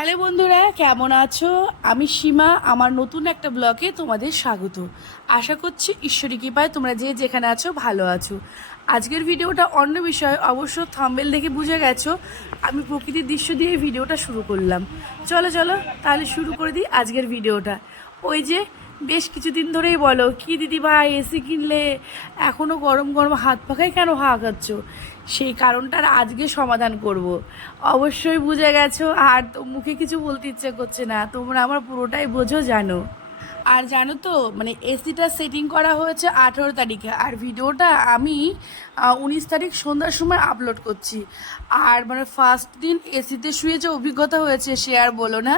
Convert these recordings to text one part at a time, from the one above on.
Hello বন্ধুরা, কেমন আছো? আমি সীমা, আমার নতুন একটা ব্লগে তোমাদের স্বাগত। আশা করছি ঈশ্বরী কৃপায় তোমরা যে যেখানে আছো ভালো আছো। আজকের ভিডিওটা অন্য বিষয়, অবশ্য থাম্বেল দেখে বুঝে গেছো, আমি প্রকৃতির দৃশ্য দিয়ে ভিডিওটা শুরু করলাম। চলো চলো, তাহলে শুরু করে দিই আজকের ভিডিওটা। ওই যে বেশ কিছুদিন ধরেই বলো, কি দিদি ভাই এসি কিনলে এখনও গরম গরম হাত পাখায় কেন হাঁকাচ্ছ সেই কারণটার আজকে সমাধান করব। অবশ্যই বুঝে গেছো, আর তো মুখে কিছু বলতে ইচ্ছে করছে না, তোমরা আমার পুরোটাই বোঝো, জানো আর জানো তো মানে এসিটা সেটিং করা হয়েছে আঠেরো তারিখে। আর ভিডিওটা আমি উনিশ তারিখ সন্ধ্যার সময় আপলোড করছি। আর মানে ফার্স্ট দিন এসিতে শুয়ে যে অভিজ্ঞতা হয়েছে, সে আর বলো না।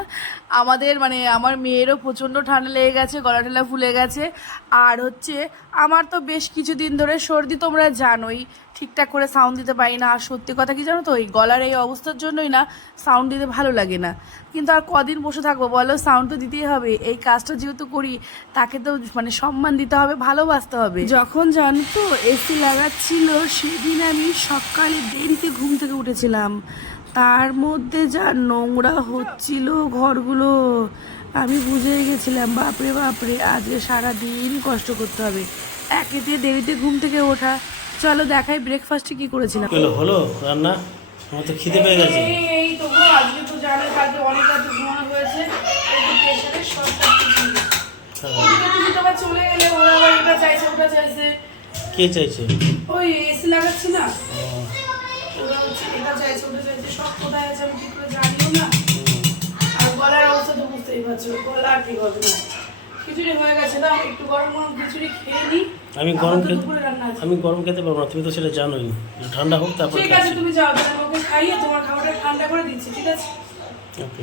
আমাদের মানে আমার মেয়েরও প্রচণ্ড ঠান্ডা লেগে গেছে গলা ঠেলা ফুলে গেছে। আর হচ্ছে আমার তো বেশ কিছুদিন ধরে সর্দি তোমরা জানোই। ঠিকঠাক করে সাউন্ড দিতে পারি না। আর সত্যি কথা কি জানো তো ওই গলার এই অবস্থার জন্যই না সাউন্ড দিতে ভালো লাগে না। কিন্তু আর কদিন বসে থাকব বলো সাউন্ড তো দিতেই হবে। এই কাজটা যেহেতু করি, তাকে তো মানে সম্মান দিতে হবে, ভালোবাসতে হবে। যখন জানো তো এসি লাগাচ্ছিল, সেদিন আমি সকালে দেরিতে ঘুম থেকে উঠেছিলাম। তার মধ্যে যা নোংরা হচ্ছিল ঘরগুলো আমি বুঝে গেছিলাম বাপরে বাপরে আজকে সারা দিন কষ্ট করতে হবে। একেতে দেরিতে ঘুম থেকে ওঠা। চলো দেখাই ব্রেকফাস্টে কি করেছিলাম। হলো হলো রান্না? আমার তো খিদে পেয়ে গেছে। এই তো গো, আজকে তো জানো কালকে অনেক রাত ঘুমানো হয়েছে। শর্টটা ওদিকে তুমি তো আবার চলে গেলে ওরা আবার চাইছে ওটা চাইছে। কে চাইছে? ওই এসি লাগাচ্ছি না। ও, ওরা এটা চাইছে ওটা চাইছে সব কোথায় আছে আমি ঠিক করে জানিও না। অবস্থা তো বুঝতেই পারছ গলা আর ঠিক হবে না। খিচুড়ি হয়ে গেছে না একটু গরম গরম খিচুড়ি খেয়ে নিই। আমি গরম আমি গরম খেতে পারব না তুমি তো সেটা জানোই। ঠান্ডা হোক তারপর ঠিক আছে তুমি যাও তাহলে ওকে খাইয়ে তোমার খাবারটা ঠান্ডা করে দিচ্ছি ঠিক আছে? ওকে।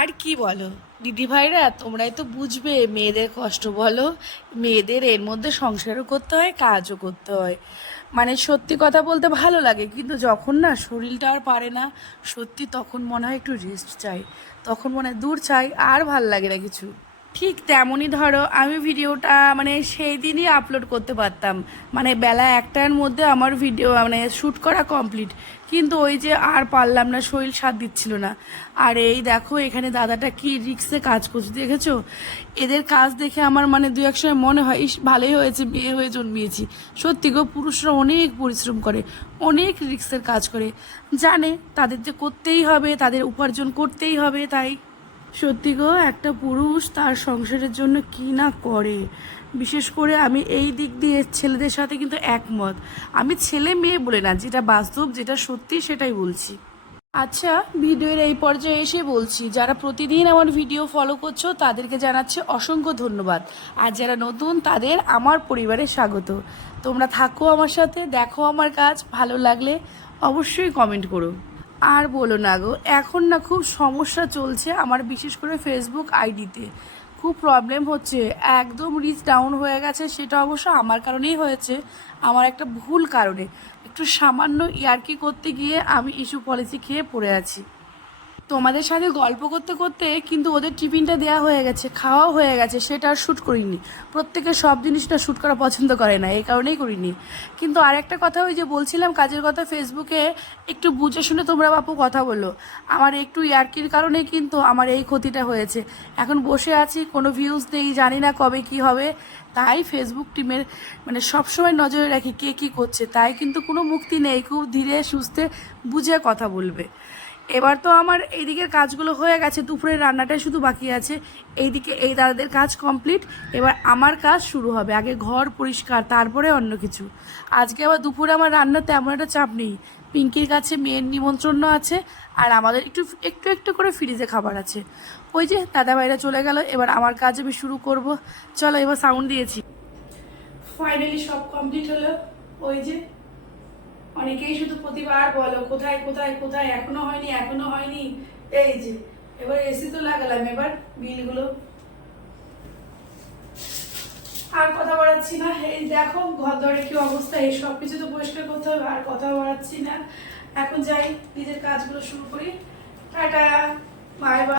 আর কি বলো? দিদি ভাইরা তোমরাই তো বুঝবে মেয়েদের কষ্ট বলো। মেয়েদের এর মধ্যে সংসারও করতে হয় কাজও করতে হয়। মানে সত্যি কথা বলতে ভালো লাগে। কিন্তু যখন না শরীরটা আর পারে না, সত্যি তখন মনে হয় একটু রেস্ট চাই। তখন মনে হয় দূর চাই, আর ভালো লাগে না কিছু। ঠিক তেমনই ধরো, আমি ভিডিওটা মানে সেই দিনই আপলোড করতে পারতাম। মানে বেলা একটার মধ্যে আমার ভিডিও মানে শ্যুট করা কমপ্লিট কিন্তু ওই যে আর পারলাম না, শরীর সাথ দিচ্ছিল না। আর এই দেখো, এখানে দাদাটা কি রিক্সে কাজ করছে দেখেছ? এদের কাজ দেখে আমার মানে দু এক সময় মনে হয়, ইস, ভালোই হয়েছে, বিয়ে হয়ে জন্মিয়েছি। সত্যি গো, পুরুষরা অনেক পরিশ্রম করে, অনেক রিক্সের কাজ করে। জানে, তাদের যে করতেই হবে, তাদের উপার্জন করতেই হবে, তাই? সত্যি গো, একটা পুরুষ তার সংসারের জন্য কি না করে। বিশেষ করে আমি এই দিক দিয়ে ছেলেদের সাথে কিন্তু একমত। আমি ছেলে মেয়ে বলে না, যেটা বাস্তব, যেটা সত্যি সেটাই বলছি। আচ্ছা ভিডিওর এই পর্যায়ে এসে বলছি, যারা প্রতিদিন আমার ভিডিও ফলো করছ, তাদেরকে জানাচ্ছে অসংখ্য ধন্যবাদ। আর যারা নতুন, তাদের আমার পরিবারে স্বাগত। তোমরা থাকো আমার সাথে, দেখো আমার কাজ, ভালো লাগলে অবশ্যই কমেন্ট করো। আর বলো না গো, এখন না খুব সমস্যা চলছে আমার বিশেষ করে ফেসবুক আইডিতে খুব প্রবলেম হচ্ছে, একদম রিচ ডাউন হয়ে গেছে, সেটা অবশ্য আমার কারণেই হয়েছে, আমার একটা ভুল কারণে। একটু সামান্য ইয়ার্কি করতে গিয়ে আমি ইস্যু পলিসি খেয়ে পড়ে আছি। তোমাদের সাথে গল্প করতে করতে কিন্তু ওদের টিফিনটা দেওয়া হয়ে গেছে, খাওয়াও হয়ে গেছে, সেটা আর শ্যুট করিনি। প্রত্যেকে সব জিনিসটা শ্যুট করা পছন্দ করে না, এই কারণেই করিনি। কিন্তু আরেকটা কথা ওই যে বলছিলাম, কাজের কথা ফেসবুকে একটু বুঝে শুনে তোমরা বাপু কথা বলো। আমার একটু ইয়ার্কির কারণে কিন্তু আমার এই ক্ষতিটা হয়েছে। এখন বসে আছি, কোনো ভিউজ নেই, জানি না কবে কি হবে। তাই ফেসবুক টিমের মানে সবসময় নজরে রাখি কে কী করছে, তাই কিন্তু কোনো মুক্তি নেই, খুব ধীরে সুস্থে বুঝে কথা বলবে। এবার তো আমার এইদিকের কাজগুলো হয়ে গেছে, দুপুরের রান্নাটাই শুধু বাকি আছে। এইদিকে এই দাদাদের কাজ কমপ্লিট এবার আমার কাজ শুরু হবে। আগে ঘর পরিষ্কার, তারপরে অন্য কিছু। আজকে আবার দুপুরে আমার রান্না তেমন একটা চাপ নেই। পিঙ্কির কাছে মেয়ের নিমন্ত্রণ আছে, আর আমাদের একটু একটু একটু করে ফ্রিজে খাবার আছে। ওই যে দাদা ভাইরা চলে গেল, এবার আমার কাজ আমি শুরু করব। চলো এবার সাউন্ড দিয়েছি। ফাইনালি সব কমপ্লিট হলো। ওই যে অনেকেই শুধু প্রতিবার বলো, কোথায় কোথায় কোথায়? এখনও হয়নি এখনও হয়নি? এই যে, এবার এসি তো লাগালাম, এবার বিলগুলো। আর কথা বাড়াচ্ছি না, এই দেখো ঘর দরে কি অবস্থা, এই সব কিছু তো পরিষ্কার করতে হবে, আর কথা বাড়াচ্ছি না। এখন যাই, নিজের কাজগুলো শুরু করি। Tata bye bye